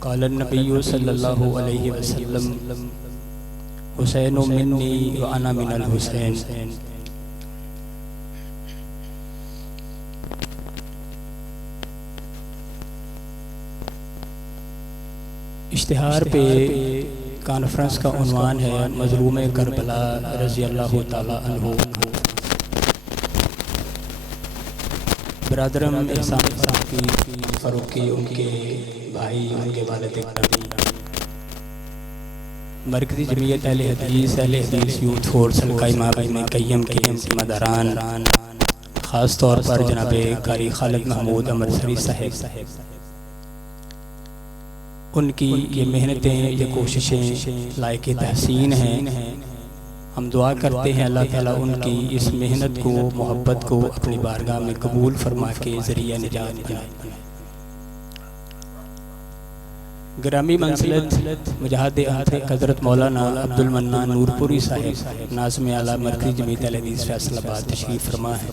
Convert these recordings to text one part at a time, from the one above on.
قال النبی صلی اللہ علیہ وسلم حسین منی وانا من الحسین۔ اشتہار پہ کانفرنس کا عنوان ہے مظلوم کربلا رضی اللہ تعالی عنہ۔ برادرم احسان صاحب فاروقی، ان کے بھائی، ان کے والد گرامی، مرکزی جمعیت اہل حدیث یوتھ فورس حلقہ امام ابن قیم کے ذمہ داران، خاص طور پر جناب قاری خالد محمود امرتسری صاحب، ان کی یہ محنتیں، یہ کوششیں لائق تحسین ہیں۔ ہم دعا کرتے ہیں اللہ تعالیٰ ان کی اس محنت کو، محبت کو اپنی بارگاہ میں قبول فرما کے ذریعہ نجات بنائے۔ گرامی منزلت مجاہد حضرت مولانا عبد المنان نورپوری صاحب، ناظم اعلیٰ مرکزی جمعیت اہل حدیث فیصل آباد تشریف فرما ہے،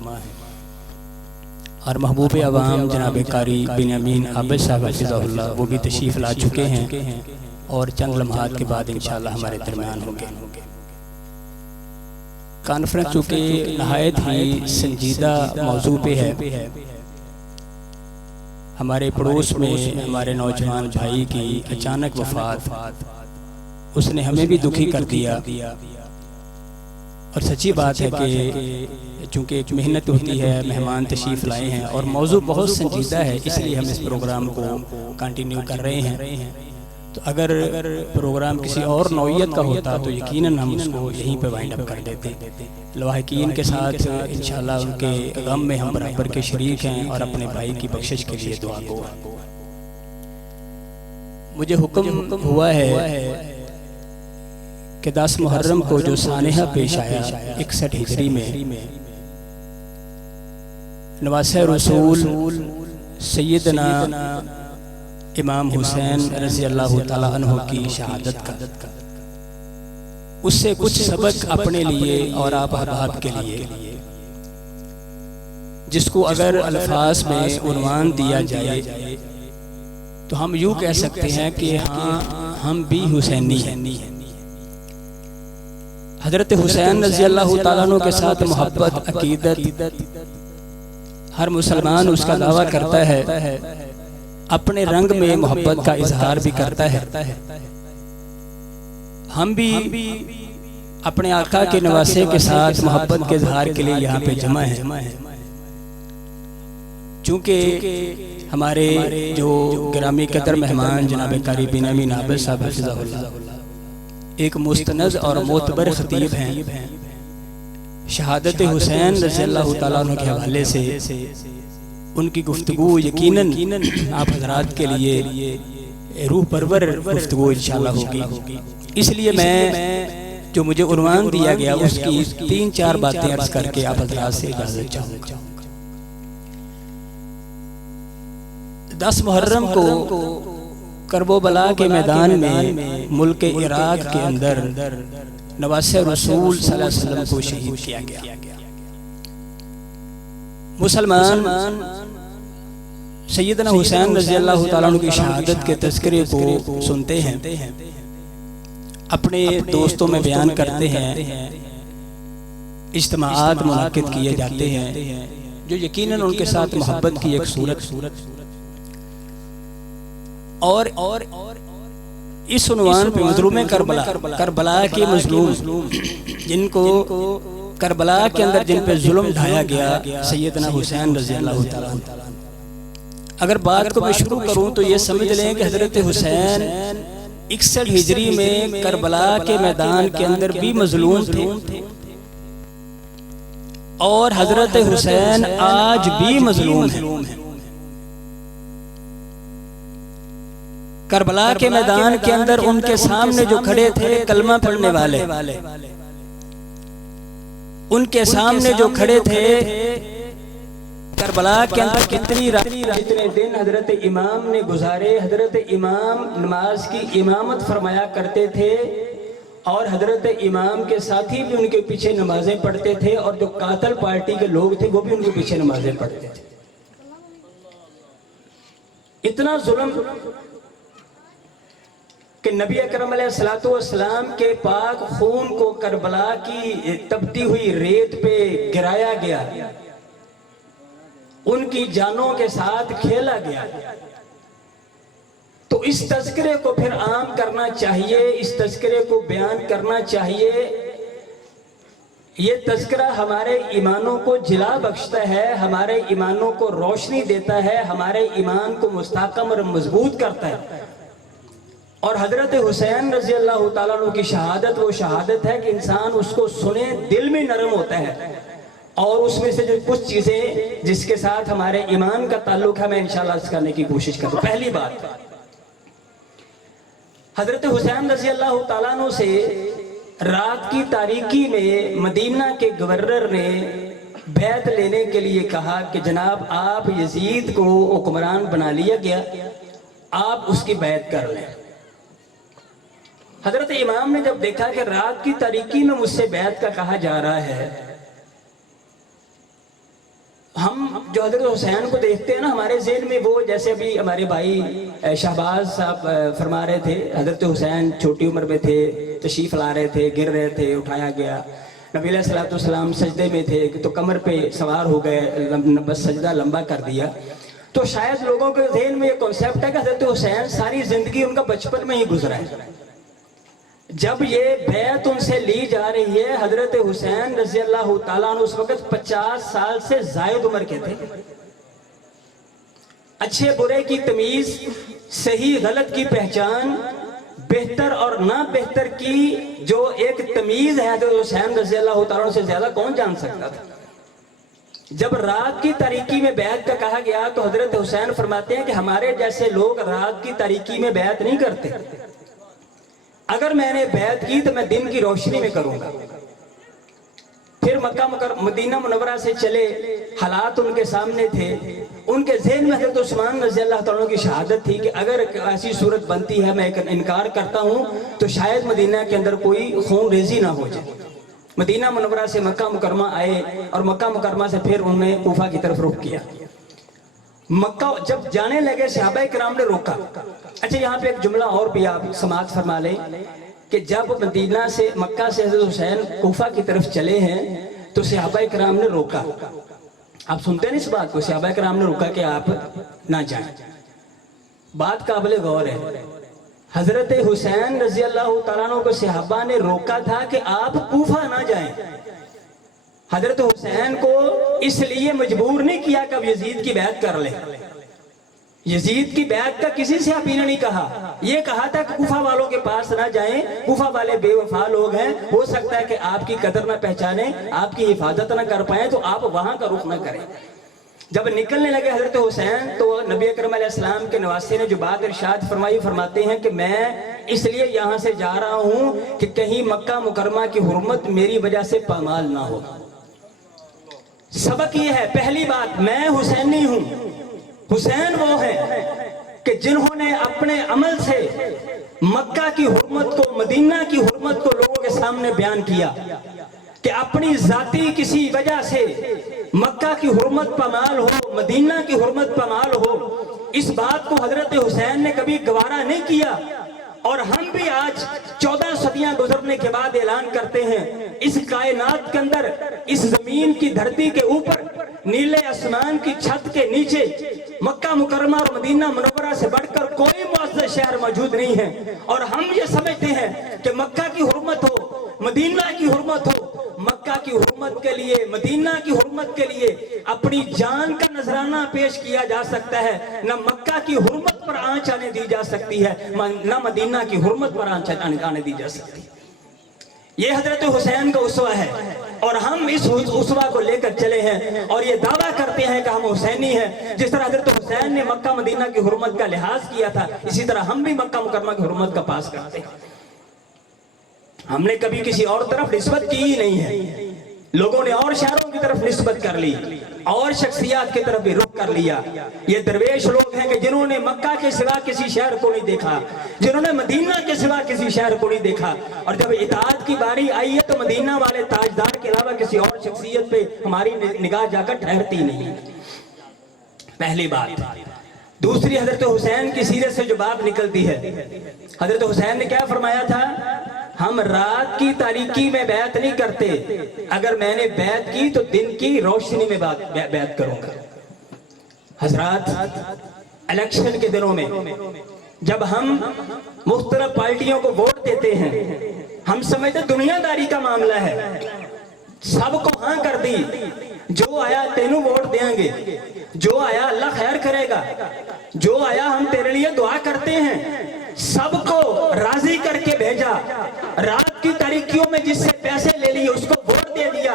اور محبوب عوام جناب قاری بنیامین عابد صاحب حفظہ اللہ، وہ بھی تشریف لا چکے ہیں اور چند لمحات کے بعد انشاءاللہ ہمارے درمیان ہوں گے۔ کانفرنس چونکہ نہایت ہی سنجیدہ موضوع پہ ہے، ہمارے پڑوس میں ہمارے نوجوان بھائی کی اچانک وفات، اس نے ہمیں بھی دکھی کر دیا، اور سچی بات ہے کہ چونکہ ایک محنت ہوتی ہے، مہمان تشریف لائے ہیں اور موضوع بہت سنجیدہ ہے، اس لیے ہم اس پروگرام کو کنٹینیو کر رہے ہیں۔ تو اگر پروگرام کسی اور نوعیت کا ہوتا تو یقیناً ہم اس کو یہیں پہ وائنڈ اپ کر دیتے۔ لواحقین کے ساتھ انشاءاللہ ان کے غم میں ہم برابر کے شریک ہیں اور اپنے بھائی کی بخشش کے لیے دعا گو ہیں۔ مجھے حکم ہوا ہے کہ 10 محرم کو جو سانحہ پیش آیا 61 ہجری میں، نواسہ رسول سیدنا امام حسین رضی اللہ تعالیٰ عنہ کی شہادت کا، اس سے کچھ سبق اپنے لیے اور آپ احباب کے لیے، جس کو اگر الفاظ میں عنوان دیا جائے تو ہم یوں کہہ سکتے ہیں کہ ہاں ہم بھی حسینی ہیں۔ حضرت حسین رضی اللہ تعالیٰ عنہ کے ساتھ محبت، عقیدت، ہر مسلمان اس کا دعویٰ کرتا ہے، اپنے رنگ میں محبت کا اظہار بھی کرتا ہے۔ ہم بھی اپنے آقا کے نواسے کے ساتھ محبت کے اظہار کے لیے یہاں پہ جمع ہیں، چونکہ ہمارے جو گرامی قدر مہمان جناب قاری بنیامین عابد صاحب حفظہ اللہ ایک مستند اور معتبر خطیب ہیں، شہادت حسین رضی اللہ تعالیٰ عنہ کے حوالے سے ان کی گفتگو یقیناً آپ حضرات کے لیے روح پرور گفتگو انشاءاللہ ہوگی۔ اس لیے میں جو مجھے عنوان دیا گیا اس کی 3-4 باتیں عرض کر کے آپ حضرات سے اجازت چاہوں گا۔ 10 محرم کو کرب و بلا کے میدان میں ملک عراق کے اندر نواسہ رسول صلی اللہ علیہ وسلم کو شہید کیا گیا۔ مسلمان سیدنا حسین رضی اللہ تعالیٰ عنہ کی شہادت کے تذکرے کو سنتے ہیں، اپنے دوستوں میں بیان کرتے ہیں، اجتماعات منعقد کیے جاتے ہیں جو یقیناً ان کے ساتھ محبت کی ایک صورت، اور اس عنوان پہ مظلوم کربلا کے مظلوم، جن کو کربلا کے اندر جن پہ ظلم ڈھایا گیا، سیدنا حسین رضی اللہ تعالیٰ عنہ۔ اگر بات کو میں شروع کروں تو یہ سمجھ لیں کہ حضرت حسین 61 ہجری میں کربلا کے میدان کے اندر بھی مظلوم تھے، اور حضرت حسین آج بھی مظلوم ہیں۔ کربلا کے میدان کے اندر ان کے سامنے جو کھڑے تھے کلمہ پڑھنے والے، ان کے سامنے جو کھڑے تھے کربلا کے اندر جتنے دن حضرت امام نے گزارے، حضرت امام نماز کی امامت فرمایا کرتے تھے، اور حضرت امام کے ساتھی بھی ان کے پیچھے نمازیں پڑھتے تھے، اور جو قاتل پارٹی کے لوگ تھے وہ بھی ان کے پیچھے نمازیں پڑھتے تھے۔ اتنا ظلم کہ نبی اکرم علیہ الصلوۃ والسلام کے پاک خون کو کربلا کی تپتی ہوئی ریت پہ گرایا گیا، ان کی جانوں کے ساتھ کھیلا گیا. تو اس تذکرے کو پھر عام کرنا چاہیے، اس تذکرے کو بیان کرنا چاہیے. یہ تذکرہ ہمارے ایمانوں کو جلا بخشتا ہے، ہمارے ایمانوں کو روشنی دیتا ہے، ہمارے ایمان کو مستحکم اور مضبوط کرتا ہے. اور حضرت حسین رضی اللہ تعالیٰ عنہ کی شہادت وہ شہادت ہے کہ انسان اس کو سنے دل میں نرم ہوتا ہے. اور اس میں سے جو کچھ چیزیں جس کے ساتھ ہمارے ایمان کا تعلق ہے میں انشاءاللہ اس کرنے کی کوشش کروں. پہلی بات، حضرت حسین رضی اللہ تعالیٰ عنہ سے رات کی تاریکی میں مدینہ کے گورنر نے بیعت لینے کے لیے کہا کہ جناب آپ یزید کو حکمران بنا لیا گیا، آپ اس کی بیعت کر لیں. حضرت امام نے جب دیکھا کہ رات کی تاریکی میں مجھ سے بیعت کا کہا جا رہا ہے، ہم جو حضرت حسین کو دیکھتے ہیں نا ہمارے ذہن میں وہ جیسے ابھی ہمارے بھائی شہباز صاحب فرما رہے تھے، حضرت حسین چھوٹی عمر میں تھے، تشریف لا رہے تھے، گر رہے تھے، اٹھایا گیا. نبی علیہ الصلوۃ والسلام سجدے میں تھے تو کمر پہ سوار ہو گئے، بس سجدہ لمبا کر دیا. تو شاید لوگوں کے ذہن میں یہ کانسیپٹ ہے کہ حضرت حسین ساری زندگی ان کا بچپن میں ہی گزرا ہے. جب یہ بیعت ان سے لی جا رہی ہے، حضرت حسین رضی اللہ تعالیٰ عنہ اس وقت 50 سال سے زائد عمر کے تھے. اچھے برے کی تمیز، صحیح غلط کی پہچان، بہتر اور نہ بہتر کی جو ایک تمیز ہے حضرت حسین رضی اللہ تعالیٰ عنہ سے زیادہ کون جان سکتا تھا. جب رات کی تاریکی میں بیعت کا کہا گیا تو حضرت حسین فرماتے ہیں کہ ہمارے جیسے لوگ رات کی تاریکی میں بیعت نہیں کرتے. اگر میں نے بیعت کی تو میں دن کی روشنی میں کروں گا. پھر مدینہ منورہ سے چلے، حالات ان کے سامنے تھے، ان کے ذہن میں حضرت عثمان رضی اللہ تعالیٰ کی شہادت تھی کہ اگر ایسی صورت بنتی ہے میں انکار کرتا ہوں تو شاید مدینہ کے اندر کوئی خون ریزی نہ ہو جائے. مدینہ منورہ سے مکہ مکرمہ آئے اور مکہ مکرمہ سے پھر انہوں نے کوفہ کی طرف رخ کیا. مکہ جب جانے لگے صحابہ کرام نے روکا. اچھا یہاں پہ ایک جملہ اور بھی آپ سماعت فرما لیں کہ جب مدینہ سے مکہ سے حضرت حسین کوفہ کی طرف چلے ہیں تو صحابہ کرام نے روکا. آپ سنتے ہیں اس بات کو، صحابہ کرام نے روکا کہ آپ نہ جائیں. بات قابل غور ہے، حضرت حسین رضی اللہ تعالیٰ عنہ کو صحابہ نے روکا تھا کہ آپ کوفہ نہ جائیں. حضرت حسین کو اس لیے مجبور نہیں کیا کہ اب یزید کی بیعت کر لیں. یزید کی بیعت کا کسی سے آپ نے نہیں کہا، یہ کہا تھا کہ کوفہ والوں کے پاس نہ جائیں، کوفہ والے بے وفا لوگ ہیں، ہو سکتا ہے کہ آپ کی قدر نہ پہچانیں، آپ کی حفاظت نہ کر پائیں، تو آپ وہاں کا رخ نہ کریں. جب نکلنے لگے حضرت حسین تو نبی اکرم علیہ السلام کے نواسے نے جو بات ارشاد فرمائی، فرماتے ہیں کہ میں اس لیے یہاں سے جا رہا ہوں کہ کہیں مکہ مکرمہ کی حرمت میری وجہ سے پامال نہ ہو. سبق یہ ہے، پہلی بات میں حسینی ہوں. حسین وہ ہیں کہ جنہوں نے اپنے عمل سے مکہ کی حرمت کو، مدینہ کی حرمت کو لوگوں کے سامنے بیان کیا کہ اپنی ذاتی کسی وجہ سے مکہ کی حرمت پامال ہو، مدینہ کی حرمت پامال ہو، اس بات کو حضرت حسین نے کبھی گوارا نہیں کیا. اور ہم بھی آج 14 صدیاں گزرنے کے بعد اعلان کرتے ہیں، اس کائنات کے اندر، اس زمین کی دھرتی کے اوپر، نیلے آسمان کی چھت کے نیچے مکہ مکرمہ اور مدینہ منورہ سے بڑھ کر کوئی معزز شہر موجود نہیں ہے. اور ہم یہ سمجھتے ہیں کہ مکہ کی حرمت ہو، مدینہ کی حرمت ہو، مکہ کی حرمت کے لیے، مدینہ کی حرمت کے لیے اپنی جان کا نذرانہ پیش کیا جا سکتا ہے. نہ مکہ کی حرمت پر آنچ آنے دی جا سکتی ہے، نہ مدینہ کی حرمت پر آنچ آنے دی جا سکتی. یہ حضرت حسین کا اسوہ ہے اور ہم اس اسوہ کو لے کر چلے ہیں اور یہ دعویٰ کرتے ہیں کہ ہم حسینی ہیں. جس طرح حضرت حسین نے مکہ مدینہ کی حرمت کا لحاظ کیا تھا، اسی طرح ہم بھی مکہ مکرمہ کی حرمت کا پاس کرتے ہیں. ہم نے کبھی کسی اور طرف نسبت کی ہی نہیں ہے. لوگوں نے اور شہروں کی طرف نسبت کر لی اور شخصیات کی طرف بھی رخ کر لیا. یہ درویش لوگ ہیں کہ جنہوں نے مکہ کے سوا کسی شہر کو نہیں دیکھا، جنہوں نے مدینہ کے سوا کسی شہر کو نہیں دیکھا، اور جب اطاعت کی باری آئی ہے تو مدینہ والے تاجدار کے علاوہ کسی اور شخصیت پہ ہماری نگاہ جا کر ٹھہرتی نہیں. پہلی بات. دوسری حضرت حسین کی سیرت سے جو بات نکلتی ہے، حضرت حسین نے کیا فرمایا تھا؟ ہم رات کی تاریکی میں بیعت نہیں کرتے، اگر میں نے بیعت کی تو دن کی روشنی میں بیعت کروں گا۔ حضرات، الیکشن کے دنوں میں جب ہم مختلف پارٹیوں کو ووٹ دیتے ہیں، ہم سمجھتے دنیا داری کا معاملہ ہے، سب کو ہاں کر دی، جو آیا تینوں ووٹ دیں گے، جو آیا اللہ خیر کرے گا، جو آیا ہم تیرے لیے دعا کرتے ہیں، سب کو راضی کر کے بھیجا۔ رات کی تاریکیوں میں جس سے پیسے لے لیے اس کو ووٹ دے دیا۔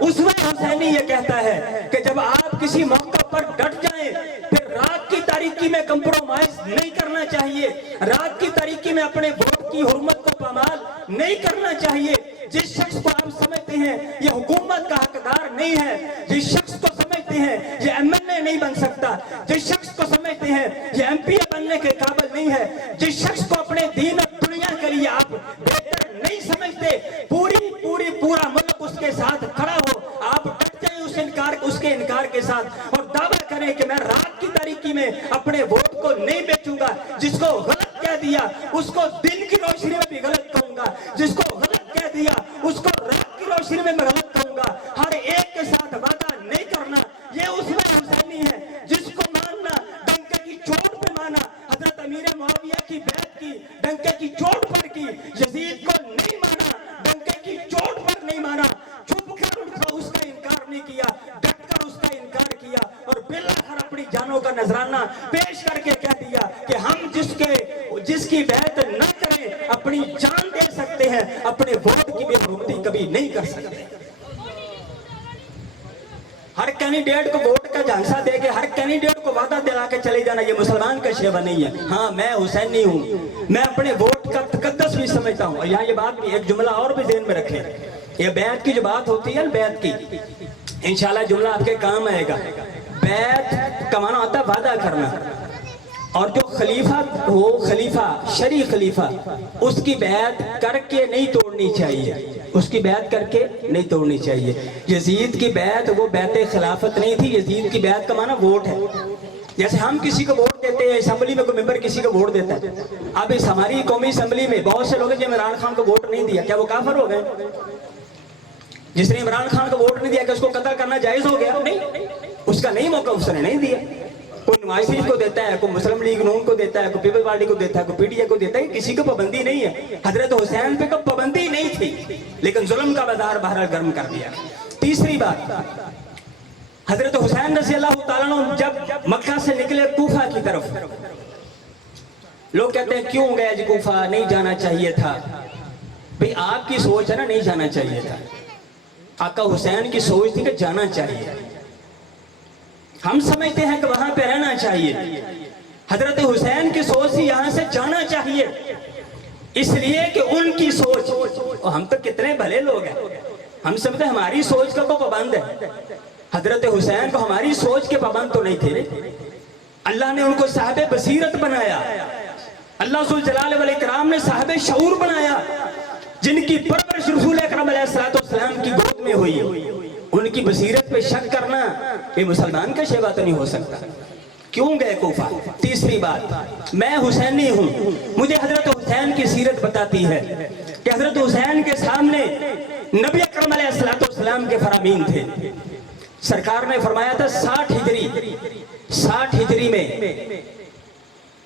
اسوہ حسینی یہ کہتا ہے کہ جب آپ کسی موقع پر ڈٹ جائیں پھر رات کی تاریکی میں کمپرومائز نہیں کرنا چاہیے، رات کی تاریکی میں اپنے ووٹ کی حرمت کو پامال نہیں کرنا چاہیے۔ جس شخص کو آپ سمجھتے ہیں یہ حکومت کا حقدار نہیں ہے، جس شخص کو سمجھتے ہیں یہ ایم این اے نہیں بن سکتا، جس شخص کو سمجھتے ہیں یہ ایم پی اے بننے کے قابل نہیں ہے، جس شخص کو اپنے دین اور دنیا کے لیے آپ بہتر نہیں سمجھتے، پورا ملک اس کے ساتھ کھڑا ہو، آپ ڈٹ جائیں اس کے انکار کے ساتھ اور دعویٰ کریں کہ میں رات کی تاریکی میں اپنے ووٹ کو نہیں بیچوں گا۔ جس کو غلط کہہ دیا اس کو دن کی روشنی میں بھی غلط کہوں گا، جس کو غلط کہہ دیا اس کو رات کی روشنی میں غلط کہوں گا۔ ہر ایک کے ساتھ وعدہ نہیں کرنا، یہ اسوہ حسینی ہے۔ جس کو ماننا ڈنکے کی چوٹ پہ مانا، حضرت امیر معاویہ کی بیعت کی ڈنکے کی چوٹ پر کی، یزید کو نہیں مانا ڈنکے کی چوٹ پر نہیں مانا، چھپ کر اس کا انکار نہیں کیا، ڈٹ کر اس کا انکار کیا اور بالآخر اپنی جانوں کا نذرانہ پیش کر کے کہہ دیا کہ ہم جس کی بیعت نہ کریں اپنی جان دے سکتے ہیں، اپنے ووٹ کی بھی حرمتی کبھی نہیں کر سکتے۔ ہر کینڈیڈیٹ کو ووٹ کا جھانسا دے کے ہر کینڈیڈیٹ کو وعدہ دلا کے چلے جانا یہ مسلمان کا شیوا نہیں ہے۔ ہاں میں حسینی ہوں، میں اپنے ووٹ کا تقدس بھی سمجھتا ہوں۔ اور یہاں یہ بات بھی ایک جملہ اور بھی ذہن میں رکھیں، یہ بیعت کی جو بات ہوتی ہے بیعت کی، انشاءاللہ جملہ آپ کے کام آئے گا۔ بیعت کا معنی ہوتا ہے وعدہ کرنا، اور جو خلیفہ ہو، خلیفہ شرعی خلیفہ، اس کی بیعت کر کے نہیں توڑنی چاہیے، اس کی بیعت کر کے نہیں توڑنی چاہیے۔ یزید کی بیعت وہ بیعت خلافت نہیں تھی، یزید کی بیعت کا معنی ووٹ ہے۔ جیسے ہم کسی کو ووٹ دیتے ہیں، اسمبلی میں کوئی ممبر کسی کو ووٹ دیتا ہے، اب اس ہماری قومی اسمبلی میں بہت سے لوگ ہیں جنہوں نے عمران خان کو ووٹ نہیں دیا، کیا وہ کافر ہو گئے؟ جس نے عمران خان کو ووٹ نہیں دیا کہ اس کو قتل کرنا جائز ہو گیا؟ نہیں، اس کا نہیں موقع اس نے نہیں دیا۔ کوئی نواز شریف کو دیتا ہے، کوئی مسلم لیگ نون کو دیتا ہے، کوئی پیپل پارٹی کو دیتا ہے، کوئی پی ٹی آئی کو دیتا ہے، کسی کو پابندی نہیں ہے۔ حضرت حسین پہ کوئی پابندی نہیں تھی لیکن ظلم کا بازار بہرحال گرم کر دیا۔ تیسری بات، حضرت حسین رضی اللہ تعالیٰ عنہ جب مکہ سے نکلے کوفہ کی طرف، لوگ کہتے ہیں کیوں گئے جی کوفہ، نہیں جانا چاہیے تھا۔ بھئی آپ کی سوچ ہے نا نہیں جانا چاہیے تھا، آقا حسین کی سوچ تھی کہ جانا چاہیے۔ ہم سمجھتے ہیں کہ وہاں پہ رہنا چاہیے، حضرت حسین کی سوچ تھی یہاں سے جانا چاہیے، اس لیے کہ ان کی سوچ، اور ہم تو کتنے بھلے لوگ ہیں، ہم سمجھتے ہیں ہماری سوچ کا کو پابند ہے۔ حضرت حسین کو ہماری سوچ کے پابند تو نہیں تھے، اللہ نے ان کو صاحب بصیرت بنایا، اللہ ذو الجلال والاکرام نے صاحب شعور بنایا، جن کی پرورش رسول اکرم علیہ السلام کی گود میں ہوئی۔ ان کی بصیرت پہ شک کرنا یہ مسلمان کا شیوا تو نہیں ہو سکتا۔ کیوں گئے کوفہ؟ تیسری بات، میں حسینی ہوں، مجھے حضرت حسین کی سیرت بتاتی ہے کہ حضرت حسین کے سامنے نبی اکرم علیہ السلام کے فرامین تھے۔ سرکار نے فرمایا تھا 60 ہجری میں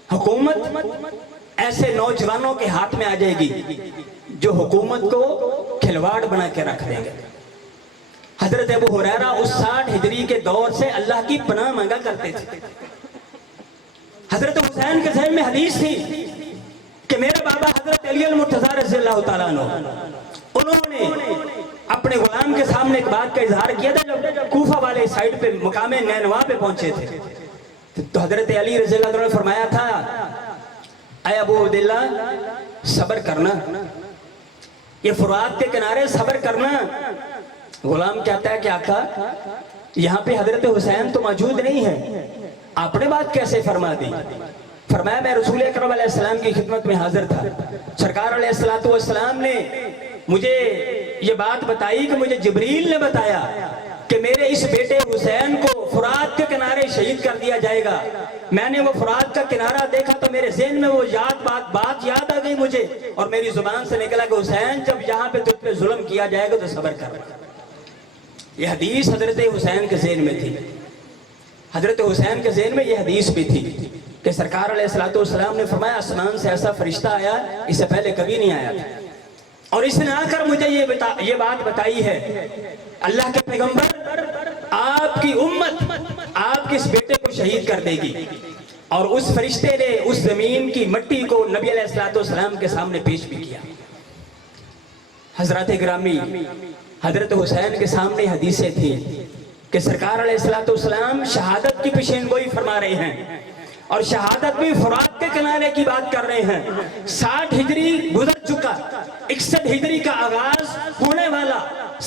حکومت ایسے نوجوانوں کے ہاتھ میں آ جائے گی جو حکومت کو کھلواڑ بنا کے رکھ دیں گے۔ حضرت ابو ہریرہ اس 60 ہجری کے دور سے اللہ کی پناہ مانگا کرتے تھے۔ حضرت حسین کے ذہن میں حدیث تھی کہ میرے بابا حضرت علی المرتضی رضی اللہ تعالیٰ عنہ، انہوں نے اپنے غلام کے سامنے ایک بات کا اظہار کیا تھا جب کوفہ والے سائیڈ پہ مقام نینوا پہ پہنچے تھے، تو حضرت علی رضی اللہ عنہ نے فرمایا تھا اے ابو عبداللہ صبر کرنا، یہ فرات کے کنارے صبر کرنا۔ غلام کہتا ہے کہ آقا یہاں پہ حضرت حسین تو موجود نہیں ہے، آپ نے بات کیسے فرما دی؟ فرمایا میں رسول اکرم علیہ السلام کی خدمت میں حاضر تھا، سرکار علیہ السلام نے مجھے یہ بات بتائی کہ مجھے جبریل نے بتایا کہ میرے اس بیٹے حسین کو فرات کے کنارے شہید کر دیا جائے گا، میں نے وہ فرات کا کنارہ دیکھا تو میرے ذہن میں وہ بات یاد آ گئی مجھے، اور میری زبان سے نکلا کہ حسین جب یہاں پہ تجھ پہ ظلم کیا جائے گا تو صبر کر۔ یہ حدیث حضرت حسین کے ذہن میں تھی، حضرت حسین کے ذہن میں یہ حدیث بھی تھی کہ سرکار علیہ السلام نے فرمایا آسمان سے ایسا فرشتہ آیا اس سے پہلے کبھی نہیں آیا تھا، اور اس نے آ کر مجھے یہ بات بتائی ہے، اللہ کے پیغمبر آپ کی امت آپ کے اس بیٹے کو شہید کر دے گی۔ اور اس فرشتے نے اس زمین کی مٹی کو نبی علیہ السلام کے سامنے پیش بھی کیا۔ حضرات گرامی، حضرت حسین کے سامنے حدیثیں تھیں کہ سرکار علیہ السلام شہادت کی پیشین گوئی فرما رہے ہیں، اور شہادت بھی فرات کے کنارے کی بات کر رہے ہیں۔ 60 ہجری گزر چکا، 61 ہجری کا آغاز ہونے والا،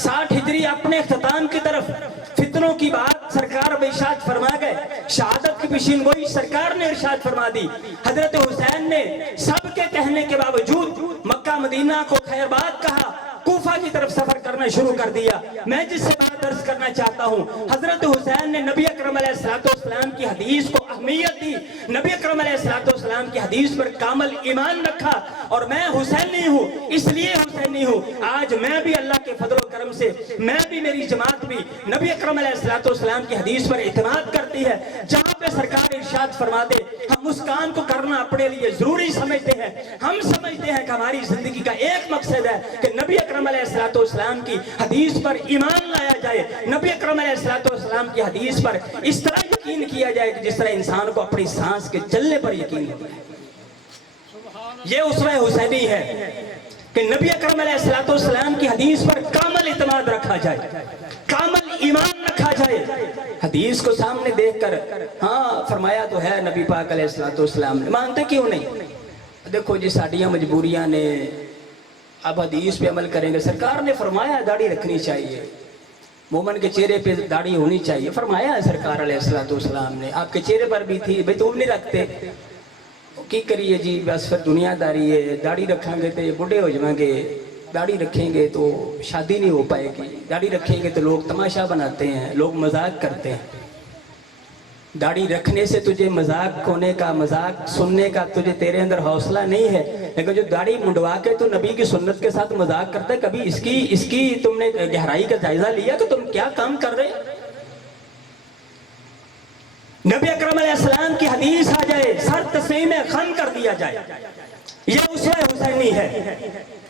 60 ہجری اپنے اختتام کی طرف، فتنوں کی بات سرکار اب ارشاد فرما گئے، شہادت کی پیشین گوئی سرکار نے ارشاد فرما دی۔ حضرت حسین نے سب کے کہنے کے باوجود مکہ مدینہ کو خیر بات کہا، کوفہ کی طرف سفر کرنا شروع کر دیا۔ میں جس سے بات عرض کرنا چاہتا ہوں، حضرت حسین نے نبی اکرم علیہ السلام کی حدیث کو اہمیت دی، نبی اکرم علیہ السلام کی حدیث پر کامل ایمان رکھا، اور میں حسینی ہوں، اس لیے حسینی ہوں۔ آج میں بھی اللہ کے فضل و کرم سے، میں بھی میری جماعت بھی نبی اکرم علیہ السلام کی حدیث پر اعتماد کرتی ہے۔ جہاں پہ سرکار ارشاد فرما دے، ہم اس کام کو کرنا اپنے لیے ضروری سمجھتے ہیں۔ ہم سمجھتے ہیں کہ ہماری زندگی کا ایک مقصد ہے کہ نبی اکرم علیہ السلام کی حدیث پر ایمان لایا جائے، نبی اکرم علیہ السلام کی حدیث پر اس طرح یقین کیا جائے کہ جس طرح انسان کو اپنی سانس کے چلنے پر یقین ہوتا ہے۔ یہ اسوہ حسینی ہے کہ نبی اکرم علیہ السلام کی حدیث پر کامل اعتماد رکھا جائے، کامل ایمان رکھا جائے۔ حدیث کو سامنے دیکھ کر ہاں فرمایا تو ہے نبی پاک علیہ السلام نے، مانتے کیوں نہیں؟ دیکھو جی ساڈیاں مجبوریاں نے، اب حدیث پہ عمل کریں گے۔ سرکار نے فرمایا داڑھی رکھنی چاہیے، مومن کے چہرے پہ داڑھی ہونی چاہیے، فرمایا ہے سرکار علیہ السلام نے، آپ کے چہرے پر بھی تھی، بھئی تم نہیں رکھتے کی کریے جی، بس پھر دنیا داری ہے، داڑھی رکھیں گے تو بڑھے ہو جائیں گے، داڑھی رکھیں گے تو شادی نہیں ہو پائے گی، داڑھی رکھیں گے تو لوگ تماشا بناتے ہیں، لوگ مذاق کرتے ہیں۔ داڑھی رکھنے سے تجھے مذاق ہونے کا، مذاق سننے کا تجھے تیرے اندر حوصلہ نہیں ہے، لیکن جو داڑھی منڈوا کے تو نبی کی سنت کے ساتھ مذاق کرتا ہے، کبھی اس کی تم نے گہرائی کا جائزہ لیا کہ تم کیا کام کر رہے؟ نبی اکرم علیہ السلام کی حدیث آ جائے، سر تسلیم خم کر دیا جائے۔ یہ اسوہ حسینی ہے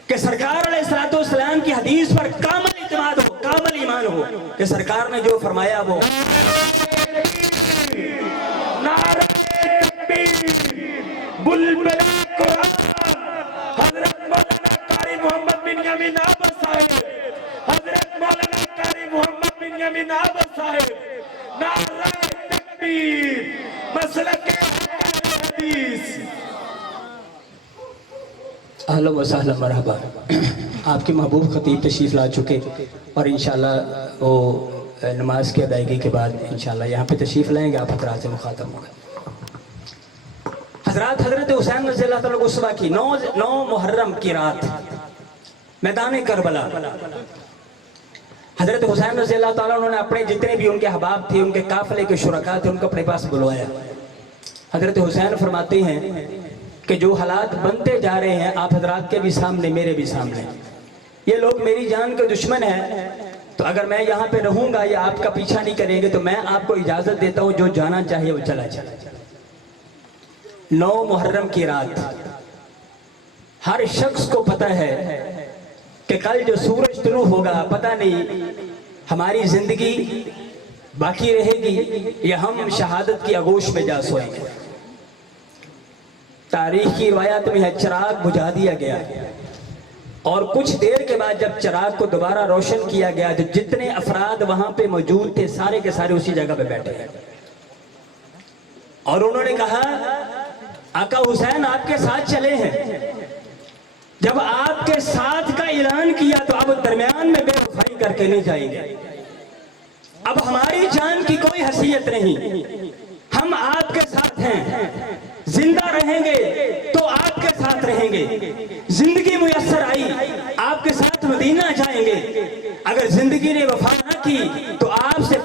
کہ سرکار علیہ السلام کی حدیث پر کامل اعتماد ہو، کامل ایمان ہو کہ سرکار نے جو فرمایا وہ نعرہ تکبیر، بلبلہ قرآن، حضرت مولانا قاری محمد بن یمین عابد صاحب، حضرت مولانا قاری محمد بن یمین عابد صاحب، نعرہ تکبیر، مسلک حدیث۔ اہلا و سہلا مرحبا۔ آپ کے محبوب خطیب تشریف لا چکے، اور انشاءاللہ وہ نماز کی ادائیگی کے بعد انشاءاللہ یہاں پہ تشریف لائیں گے، آپ حضرات سے مخاطب ہوں گے۔ حضرت حسین رضی اللہ تعالیٰ کو صبح کی 9 محرم کی رات میدان کربلا، حضرت حسین رضی اللہ تعالیٰ انہوں نے اپنے جتنے بھی ان کے احباب تھے، ان کے قافلے کے شرکاء تھے، ان کو اپنے پاس بلوایا۔ حضرت حسین فرماتے ہیں کہ جو حالات بنتے جا رہے ہیں آپ حضرات کے بھی سامنے، میرے بھی سامنے، یہ لوگ میری جان کے دشمن ہیں، تو اگر میں یہاں پہ رہوں گا یا آپ کا پیچھا نہیں کریں گے تو میں آپ کو اجازت دیتا ہوں جو جانا چاہیے وہ چلا جائے۔ 9 محرم کی رات، ہر شخص کو پتہ ہے کہ کل جو سورج طلوع ہوگا پتہ نہیں ہماری زندگی باقی رہے گی یا ہم شہادت کی آغوش میں جا سوئیں گے۔ تاریخ کی روایات میں ہے چراغ بجھا دیا گیا، اور کچھ دیر کے بعد جب چراغ کو دوبارہ روشن کیا گیا تو جتنے افراد وہاں پہ موجود تھے سارے کے سارے اسی جگہ پہ بیٹھے ہیں، اور انہوں نے کہا آقا حسین آپ کے ساتھ چلے ہیں۔ جب آپ کے ساتھ کا اعلان کیا تو اب درمیان میں بے وفائی کر کے نہیں جائیں گے، اب ہماری جان کی کوئی حیثیت نہیں، ہم آپ کے ساتھ ہیں، زندہ رہیں گے تو آپ کے ساتھ رہیں گے، زندگی میسر آئی آپ کے ساتھ مدینہ جائیں گے، اگر زندگی نے وفا نہ کی تو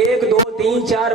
1 2 3 4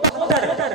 72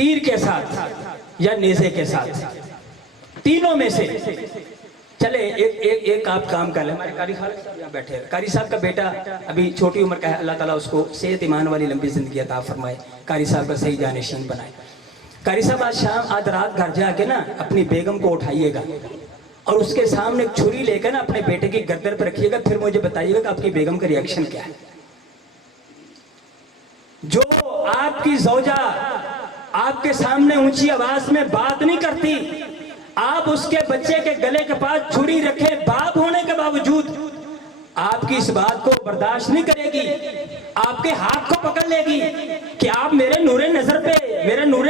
تیر کے ساتھ یا نیزے کے ساتھ، تینوں میں سے چلے ایک آپ کام کر لیں. ہمارے قاری صاحب یہاں بیٹھے ہیں. قاری صاحب کا بیٹا ابھی چھوٹی عمر کا ہے، اللہ تعالیٰ اس کو صحت ایمان والی لمبی زندگی عطا فرمائے، قاری صاحب کا صحیح جانشین بنائے. قاری صاحب آج رات گھر جا کے نا اپنی بیگم کو اٹھائیے گا اور اس کے سامنے ایک چھری لے کر نا اپنے بیٹے کی گردن پر رکھیے گا، پھر مجھے بتائیے گا کہ آپ کی بیگم کا ریئیکشن کیا ہے. جو آپ کی زوجہ آپ کے سامنے اونچی آواز میں بات نہیں کرتی، آپ اس کے بچے کے گلے کے پاس چھری رکھے باپ ہونے کے باوجود آپ کی اس بات کو برداشت نہیں کرے گی، آپ کے ہاتھ کو پکڑ لے گی کہ آپ میرے نور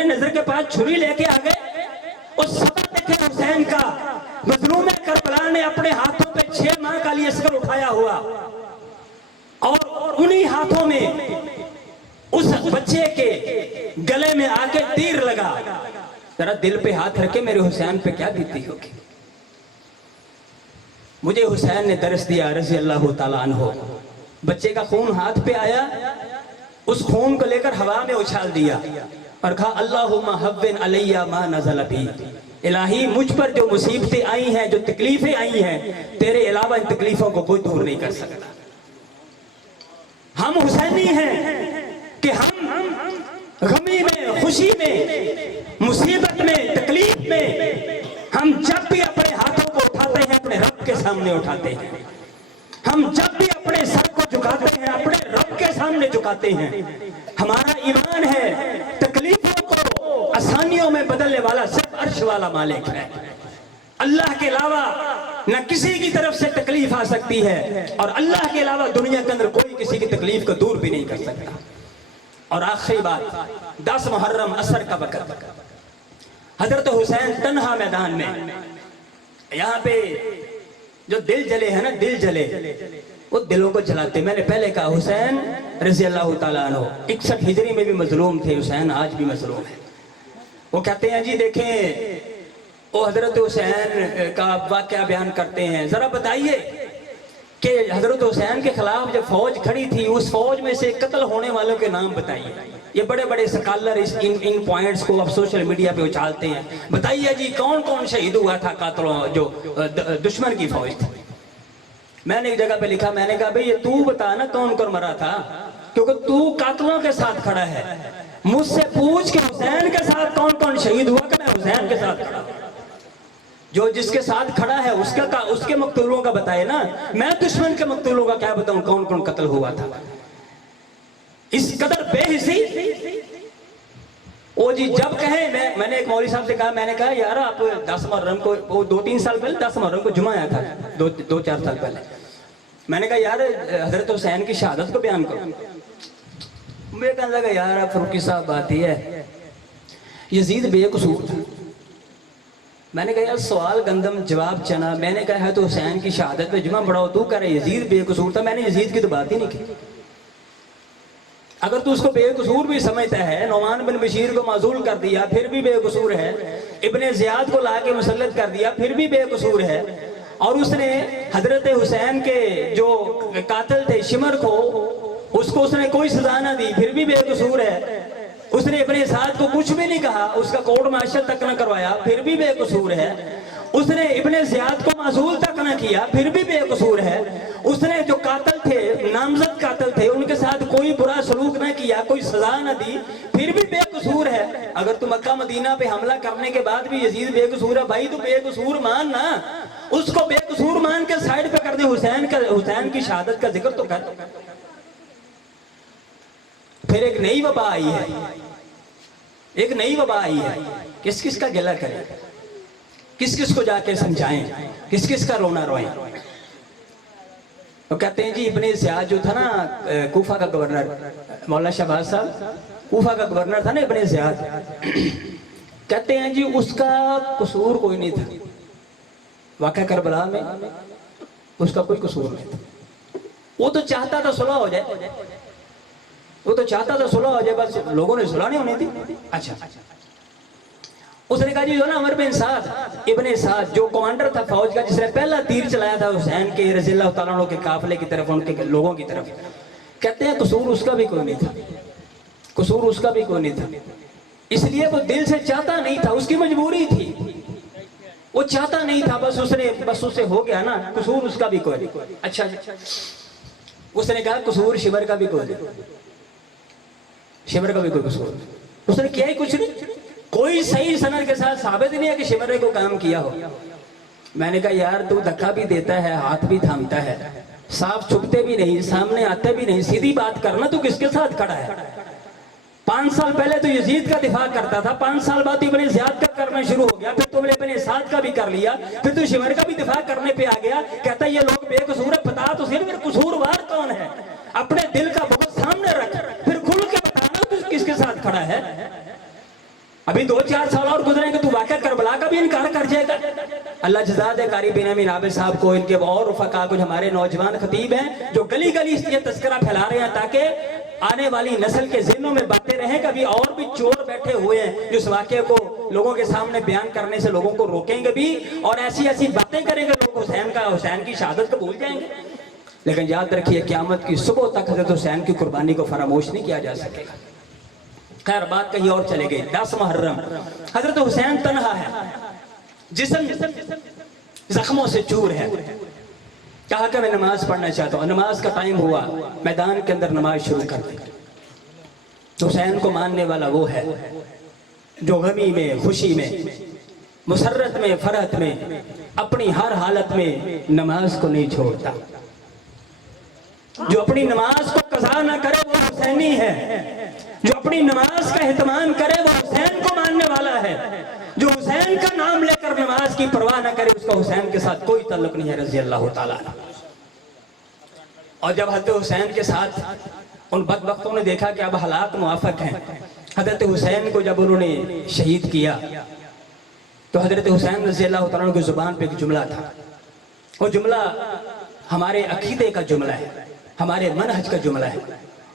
نظر کے پاس چھری لے کے آ گئے. اس سبا دیکھے حسین کا، مظلوم کربلا نے اپنے ہاتھوں پہ 6 ماہ کا علی اصغر اٹھایا ہوا اور انہی ہاتھوں میں اس بچے کے گلے میں آ کے تیر لگا. ذرا دل پہ ہاتھ رکھے میرے حسین پہ کیا بیتی ہوگی. مجھے حسین نے درس دیا رضی اللہ تعالیٰ عنہ. بچے کا خون ہاتھ پہ آیا، اس خون کو لے کر ہوا میں اچھال دیا اور کہا اللہم حون علی ما نزل بی، الہی مجھ پر جو مصیبتیں آئی ہیں، جو تکلیفیں آئی ہیں، تیرے علاوہ ان تکلیفوں کو کوئی دور نہیں کر سکتا. ہم حسینی ہیں کہ ہم غمی میں، خوشی میں، مصیبت میں، تکلیف میں، ہم جب بھی اپنے ہاتھوں کو اٹھاتے ہیں اپنے رب کے سامنے اٹھاتے ہیں. ہم جب بھی اپنے سر کو جھکاتے ہیں اپنے رب کے سامنے جھکاتے ہیں. ہمارا ایمان ہے تکلیفوں کو آسانیوں میں بدلنے والا صرف عرش والا مالک ہے. اللہ کے علاوہ نہ کسی کی طرف سے تکلیف آ سکتی ہے، اور اللہ کے علاوہ دنیا کے اندر کوئی کسی کی تکلیف کو دور بھی نہیں کر سکتا. اور آخری بات، 10 محرم عصر کا وقت، حضرت حسین تنہا میدان میں، یہاں پہ جو دل جلے ہیں نا، دل جلے، وہ دلوں کو جلاتے. میں نے پہلے کہا حسین رضی اللہ تعالیٰ عنہ 61 ہجری میں بھی مظلوم تھے، حسین آج بھی مظلوم ہے. وہ کہتے ہیں جی دیکھیں وہ حضرت حسین کا واقعہ بیان کرتے ہیں، ذرا بتائیے کہ حضرت حسین کے خلاف جب فوج کھڑی تھی اس فوج میں سے قتل ہونے والوں کے نام بتائیے. یہ بڑے بڑے سکالر ان پوائنٹس کو اب سوشل میڈیا پہ اچھالتے ہیں. بتائیے جی کون کون شہید ہوا تھا قاتلوں جو دشمن کی فوج تھی. میں نے ایک جگہ پہ لکھا، میں نے کہا بھئی یہ تو بتا نا کون کون مرا تھا، کیونکہ تو قاتلوں کے ساتھ کھڑا ہے. مجھ سے پوچھ کہ حسین کے ساتھ کون کون شہید ہوا، کہ میں حسین کے ساتھ کھڑا ہوں. جو جس کے ساتھ کھڑا ہے اس کے مقتولوں کا بتائے نا، میں دشمن کے مقتولوں کا کیا بتاؤں کون کون قتل ہوا تھا. اس قدر بے حسی. وہ جی جب کہیں، میں نے ایک مولوی صاحب سے کہا، میں نے کہا یار آپ 10 محرم کو، وہ 2-3 سال پہلے 10 محرم کو جمعہ آیا تھا، 2-4 سال پہلے. میں نے کہا یار حضرت حسین کی شہادت کو بیان کرو. مجھے کہنے لگا یار فروقی صاحب بات یہ ہے یزید بے قصور تھا. میں نے کہا یار سوال گندم جواب چنا. میں نے کہا ہے تو حسین کی شہادت پہ جمعہ پڑھاؤ، تو کہہ رہے یزید بے قصور تھا. میں نے یزید کی تو بات ہی نہیں کی. اگر تو اس کو بے قصور بھی سمجھتا ہے، نعمان بن بشیر کو معزول کر دیا پھر بھی بے قصور ہے، ابن زیاد کو لا کے مسلط کر دیا پھر بھی بے قصور ہے، اور اس نے حضرت حسین کے جو قاتل تھے شمر کو، اس کو اس نے کوئی سزا نہ دی پھر بھی بے قصور ہے. اس نے ابن سعد کو کچھ بھی نہیں کہا، اس کا کورٹ مارشل تک نہ کروایا پھر بھی بے قصور ہے. اس نے ابن زیاد کو معزول تک نہ کیا پھر بھی بے قصور ہے. اس نے جو قاتل تھے، نامزد قاتل تھے، ان کے ساتھ کوئی برا سلوک نہ کیا، کوئی سزا نہ دی پھر بھی بے قصور ہے. اگر تو مکہ مدینہ پہ حملہ کرنے کے بعد بھی یزید بے قصور ہے، بھائی تو بے قصور مان نا، اس کو بے قصور مان کے سائیڈ پہ کر دے. حسین کی شہادت کا ذکر تو کر. پھر ایک نئی وبا آئی ہے، ایک نئی وبا آئی ہے. کس کس کا گلہ کریں، کس کس کو جا کے سمجھائیں، کس کس کا رونا روئیں. وہ کہتے ہیں جی ابن زیاد جو تھا نا کوفہ کا گورنر، مولانا شہباز صاحب کوفہ کا گورنر تھا نا ابن زیاد، کہتے ہیں جی اس کا قصور کوئی نہیں تھا. واقعہ کربلا میں اس کا کوئی قصور نہیں تھا. وہ تو چاہتا تھا صلح ہو جائے، وہ تو چاہتا تھا صلح ہو جائے، بس لوگوں نے صلح نہیں ہونی تھی. اچھا اس نے کہا جی جو نا عمر بن سعد ابن سعد جو کمانڈر تھا فوج کا، جس نے پہلا تیر چلایا تھا حسین کے رضی اللہ تعالیٰ عنہ کے قافلے کی طرف، ان کے لوگوں کی طرف، کہتے ہیں قصور اس کا بھی کوئی نہیں تھا، قصور اس کا بھی کوئی نہیں تھا. اس لیے وہ دل سے چاہتا نہیں تھا، اس کی مجبوری تھی، وہ چاہتا نہیں تھا، بس اس سے ہو گیا نا، قصور اس کا بھی کوئی نہیں۔ اچھا اس نے کہا قصور شمر کا بھی کوئی نہیں، شمر کا بھی کوئی قصور، اس نے کیا ہی کچھ نہیں، کوئی صحیح سند کے ساتھ ثابت نہیں ہے کہ شمر نے کوئی کام کیا ہو۔ میں نے کہا یار تو دھکا بھی دیتا ہے، ہاتھ بھی تھامتا ہے، صاف چھپتے بھی نہیں، سامنے آتے بھی نہیں، سیدھی بات کرنا، تو کس کے ساتھ کھڑا ہے؟ 5 سال پہلے تو یزید کا دفاع کرتا تھا، 5 سال بعد ابن زیاد کا کرنا شروع ہو گیا، پھر تم نے ابن سعد کا بھی کر لیا، پھر تو شمر کا بھی دفاع کرنے پہ آ گیا، کہتا ہے یہ لوگ بے قصور ہے، بتا تو صرف قصوروار کون ہے، اپنے دل کا بہت سامنے رکھ، پھر کھل کے بتانا تو کس کے ساتھ کھڑا ہے۔ ابھی 2-4 سال اور گزریں گے تو واقعہ کربلا کا بھی انکار کر جائے گا۔ اللہ جزا دے قاری بنیامین عابد صاحب کو، ان کے اور رفقا کچھ ہمارے نوجوان خطیب ہیں جو گلی گلی اس لیے تذکرہ پھیلا رہے ہیں تاکہ آنے والی نسل کے ذہنوں میں باتیں رہیں، کبھی اور بھی چور بیٹھے ہوئے ہیں جو اس واقعے کو لوگوں کے سامنے بیان کرنے سے لوگوں کو روکیں گے بھی، اور ایسی ایسی باتیں کریں گے لوگ حسین کی شہادت کو بھول جائیں گے۔ لیکن یاد رکھیے قیامت کی صبح تک حضرت حسین کی قربانی کو فراموش نہیں کیا جا سکے گا۔ خیر بات کہیں اور چلے گئی۔ 10 محرم حضرت حسین تنہا ہے، جسم زخموں سے چور ہے، کہا کہ میں نماز پڑھنا چاہتا ہوں، نماز کا ٹائم ہوا، میدان کے اندر نماز شروع کر دی۔ حسین کو ماننے والا وہ ہے جو غمی میں، خوشی میں، مسرت میں، فرحت میں، اپنی ہر حالت میں نماز کو نہیں چھوڑتا، جو اپنی نماز کو قضا نہ کرے وہ حسینی ہے، جو اپنی نماز کا اہتمام کرے وہ حسین کو ماننے والا ہے، جو حسین کا نام لے کر نماز کی پرواہ نہ کرے اس کا حسین کے ساتھ کوئی تعلق نہیں ہے رضی اللہ تعالیٰ عنہ۔ اور جب حضرت حسین کے ساتھ ان بدبختوں نے دیکھا کہ اب حالات موافق ہیں، حضرت حسین کو جب انہوں نے شہید کیا تو حضرت حسین رضی اللہ تعالیٰ عنہ کی زبان پہ ایک جملہ تھا، وہ جملہ ہمارے عقیدے کا جملہ ہے، ہمارے منہج کا جملہ ہے،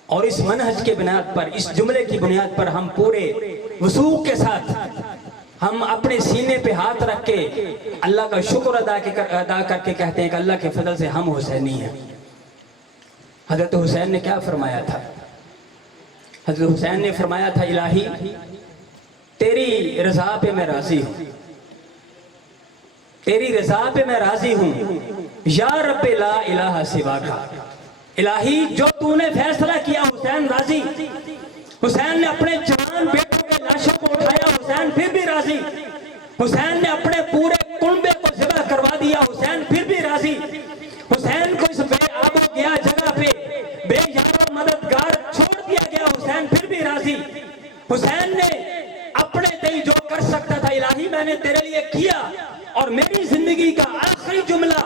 اور اس منہج کے بنیاد پر، اس جملے کی بنیاد پر ہم پورے وثوق کے ساتھ ہم اپنے سینے پہ ہاتھ رکھ کے اللہ کا شکر ادا کر کے کہتے ہیں کہ اللہ کے فضل سے ہم حسینی ہیں۔ حضرت حسین نے کیا فرمایا تھا؟ حضرت حسین نے فرمایا تھا الہی تیری رضا پہ میں راضی ہوں، تیری رضا پہ میں راضی ہوں، یا رب لا الہ سوا کا، الہی جو تو نے فیصلہ کیا حسین راضی۔ حسین نے اپنے جوان بیٹوں کے لاشوں کو اٹھایا، حسین پھر بھی راضی۔ حسین نے اپنے پورے کنبے کو ذبح کروا دیا، حسین پھر بھی راضی۔ حسین کو اس بے آب و گیا جگہ پہ بے یار و مددگار چھوڑ دیا گیا، حسین پھر بھی راضی۔ حسین نے اپنے تئیں جو کر سکتا تھا الہی میں نے تیرے لیے کیا، اور میری زندگی کا آخری جملہ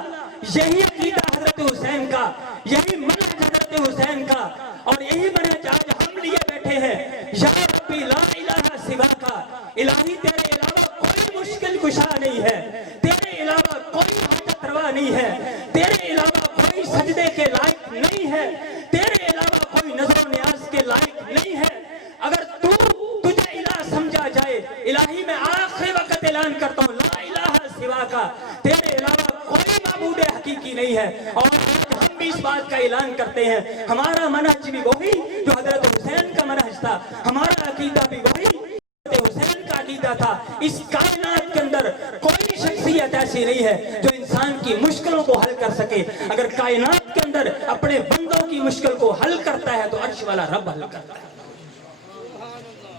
یہی عقیدہ حضرت حسین کا، یہی منہج حضرت حسین کا، اور یہی منہج آج ہم لیے بیٹھے ہیں، یا ربی لا الہ سوا کا، الہی تیرے علاوہ کوئی مشکل کشا نہیں ہے، تیرے علاوہ کوئی حاجت روا نہیں ہے، تیرے علاوہ کوئی سجدے کے لائق نہیں ہے، تیرے علاوہ کوئی نظر و نیاز کے لائق نہیں ہے۔ اگر تجھے الہ سمجھا جائے، الہی میں آخری وقت اعلان کرتا ہوں لا الہ سوا کا، تیرے علاوہ کوئی معبود حقیقی نہیں ہے۔ اور آج ہم بھی اس بات کا اعلان کرتے ہیں، ہمارا منہج بھی وہی جو حضرت حسین کا منہج تھا، ہمارا عقیدہ بھی وہی حضرت حسین کا عقیدہ تھا۔ اس کائنات کے اندر کوئی شخصیت ایسی نہیں ہے جو انسان کی مشکلوں کو حل کر سکے، اگر کائنات کے اندر اپنے بندوں کی مشکل کو حل کرتا ہے تو عرش والا رب حل کرتا ہے۔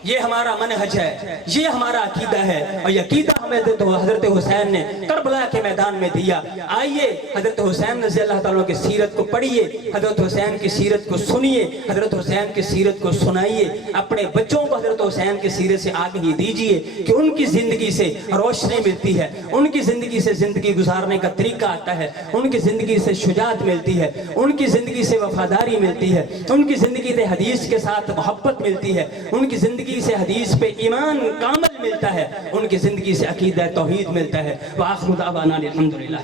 یہ ہمارا منہج ہے، یہ ہمارا عقیدہ ہے، اور یہ عقیدہ ہمیں حضرت حسین نے کربلا کے میدان میں دیا۔ آئیے حضرت حسین رضی اللہ تعالیٰ کی سیرت کو پڑھیے، حضرت حسین کی سیرت کو سنیے، حضرت حسین کی سیرت کو سنائیے، اپنے بچوں کو حضرت حسین کی سیرت سے آگاہی دیجیے کہ ان کی زندگی سے روشنی ملتی ہے، ان کی زندگی سے زندگی گزارنے کا طریقہ آتا ہے، ان کی زندگی سے شجاعت ملتی ہے، ان کی زندگی سے وفاداری ملتی ہے، ان کی زندگی سے حدیث کے ساتھ محبت ملتی ہے، ان کی زندگی سے حدیث پہ ایمان کامل ملتا ہے، ان کی زندگی سے عقیدہ توحید ملتا ہے۔ وآخر دعوانا الحمدللہ۔